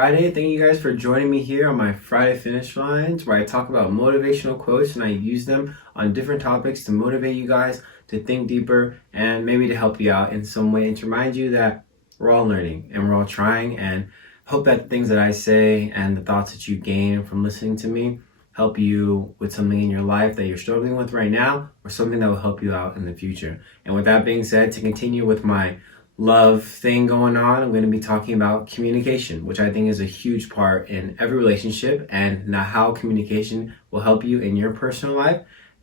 Friday. Thank you guys for joining me here on my Friday Finish Lines, where I talk about motivational quotes and I use them on different topics to motivate you guys to think deeper and maybe to help you out in some way and to remind you that we're all learning and we're all trying, and hope that the things that I say and the thoughts that you gain from listening to me help you with something in your life that you're struggling with right now or something that will help you out in the future. And with that being said, to continue with my love thing going on, I'm going to be talking about communication, which I think is a huge part in every relationship, and now how communication will help you in your personal life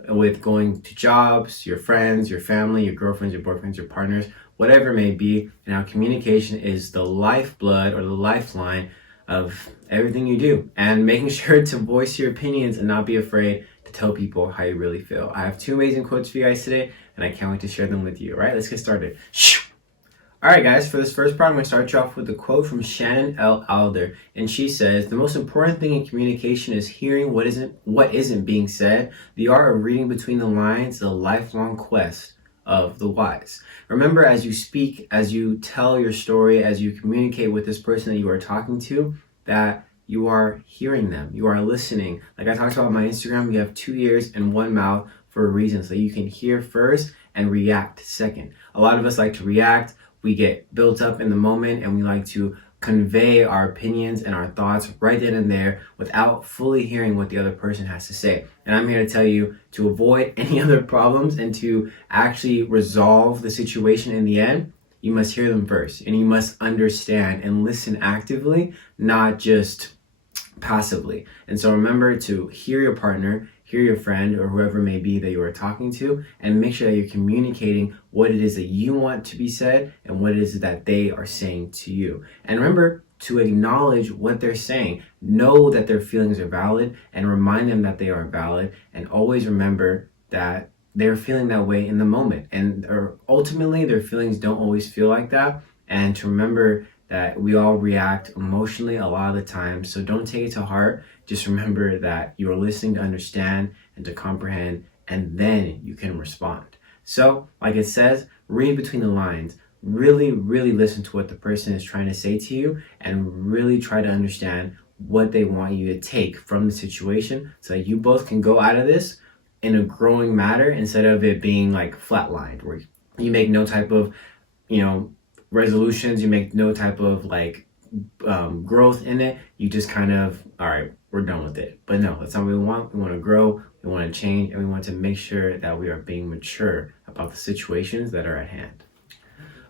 with going to jobs, your friends, your family, your girlfriends, your boyfriends, your partners, whatever it may be, and how communication is the lifeblood or the lifeline of everything you do, and making sure to voice your opinions and not be afraid to tell people how you really feel. I have two amazing quotes for you guys today, and I can't wait to share them with you. All right, let's get started. All right, guys, for this first part, I'm going to start you off with a quote from Shannon L. Alder, and she says, "The most important thing in communication is hearing what isn't being said. The art of reading between the lines is a lifelong quest of the wise." Remember, as you speak, as you tell your story, as you communicate with this person that you are talking to, that you are hearing them, you are listening. Like I talked about on my Instagram, you have 2 ears and 1 mouth for a reason, so you can hear first and react second. A lot of us like to react. We get built up in the moment and we like to convey our opinions and our thoughts right then and there without fully hearing what the other person has to say. And I'm here to tell you to avoid any other problems and to actually resolve the situation in the end. You must hear them first, and you must understand and listen actively, not just passively. And so remember to hear your partner, hear your friend or whoever it may be that you are talking to, and make sure that you're communicating what it is that you want to be said and what it is that they are saying to you. And remember to acknowledge what they're saying. Know that their feelings are valid and remind them that they are valid, and always remember that they're feeling that way in the moment, and or ultimately their feelings don't always feel like that. And to remember that we all react emotionally a lot of the time, so don't take it to heart. Just remember that you are listening to understand and to comprehend, and then you can respond. So, like it says, read between the lines. Really, really listen to what the person is trying to say to you, and really try to understand what they want you to take from the situation so that you both can go out of this in a growing matter instead of it being like flatlined, where you make no type of, resolutions, you make no type of growth in it. You just kind of, all right, we're done with it. But no, that's not what we want. We want to grow, we want to change, and we want to make sure that we are being mature about the situations that are at hand.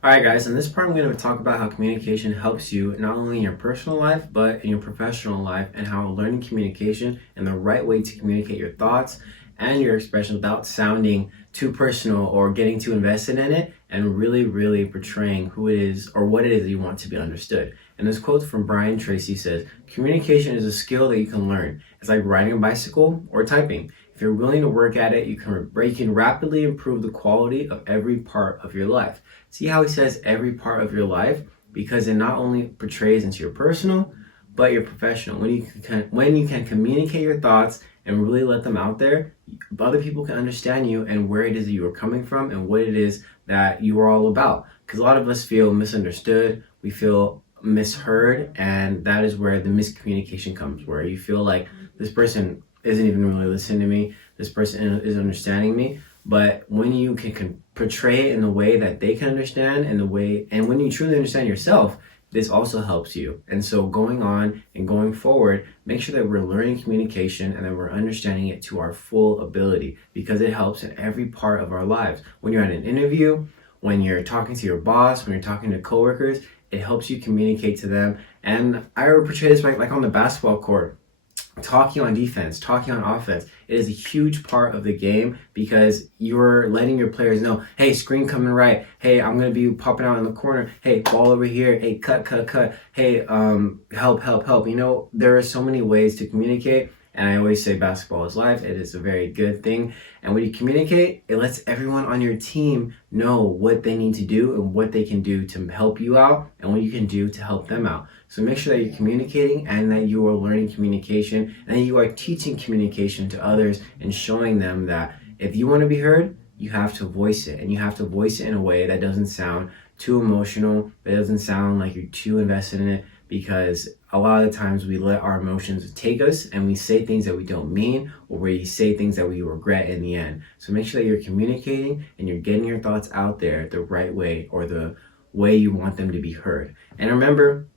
All right, guys, in this part, I'm going to talk about how communication helps you not only in your personal life, but in your professional life, and how learning communication and the right way to communicate your thoughts and your expression without sounding too personal or getting too invested in it, and really, really portraying who it is or what it is that you want to be understood. And this quote from Brian Tracy says, "Communication is a skill that you can learn. It's like riding a bicycle or typing. If you're willing to work at it, you can rapidly improve the quality of every part of your life." See how he says every part of your life? Because it not only portrays into your personal, but your professional. When you can communicate your thoughts and really let them out there, other people can understand you and where it is that you are coming from and what it is that you are all about. Because a lot of us feel misunderstood, we feel misheard, and that is where the miscommunication comes, where you feel like this person isn't even really listening to me, this person is understanding me. But when you can portray it in a way that they can understand, and when you truly understand yourself, this also helps you. And so going on and going forward, make sure that we're learning communication and that we're understanding it to our full ability, because it helps in every part of our lives. When you're at an interview, when you're talking to your boss, when you're talking to coworkers, it helps you communicate to them. And I would portray this like on the basketball court. Talking on defense, talking on offense, it is a huge part of the game, because you're letting your players know, hey, screen coming right. Hey, I'm going to be popping out in the corner. Hey, ball over here. Hey, cut. Hey, help. There are so many ways to communicate. And I always say basketball is life. It is a very good thing. And when you communicate, it lets everyone on your team know what they need to do and what they can do to help you out and what you can do to help them out. So make sure that you're communicating and that you are learning communication and that you are teaching communication to others and showing them that if you want to be heard, you have to voice it, and you have to voice it in a way that doesn't sound too emotional, that doesn't sound like you're too invested in it, because a lot of the times we let our emotions take us and we say things that we don't mean, or we say things that we regret in the end. So make sure that you're communicating and you're getting your thoughts out there the right way, or the way you want them to be heard. And remember,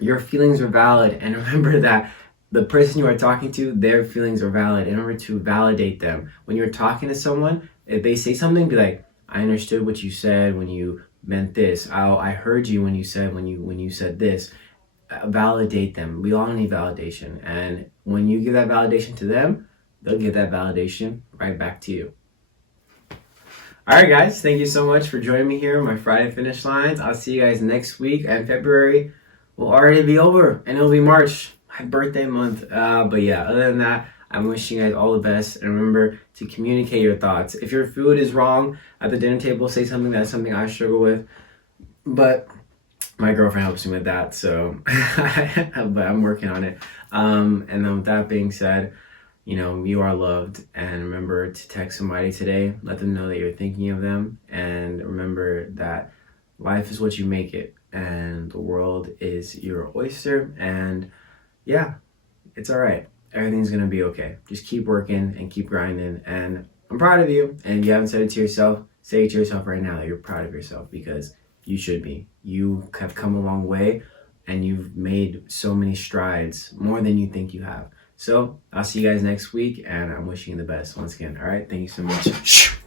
your feelings are valid, and remember that the person you are talking to, their feelings are valid. In order to validate them, when you're talking to someone, if they say something, be like, I understood what you said when you meant this. I heard you when you said this. Validate them. We all need validation, and when you give that validation to them, they'll give that validation right back to you. All right, guys, thank you so much for joining me here on my Friday Finish Lines. I'll see you guys next week, and February will already be over, and it'll be March, my birthday month. But yeah, other than that, I'm wishing you guys all the best, and remember to communicate your thoughts. If your food is wrong at the dinner table, say something. That's something I struggle with, but my girlfriend helps me with that, so but I'm working on it. And then with that being said, you are loved, and remember to text somebody today. Let them know that you're thinking of them, and remember that life is what you make it, and the world is your oyster. And yeah, it's all right. Everything's gonna be okay. Just keep working and keep grinding, and I'm proud of you. And if you haven't said it to yourself, say it to yourself right now that you're proud of yourself, because you should be. You have come a long way, and you've made so many strides, more than you think you have. So I'll see you guys next week, and I'm wishing you the best once again. All right, thank you so much.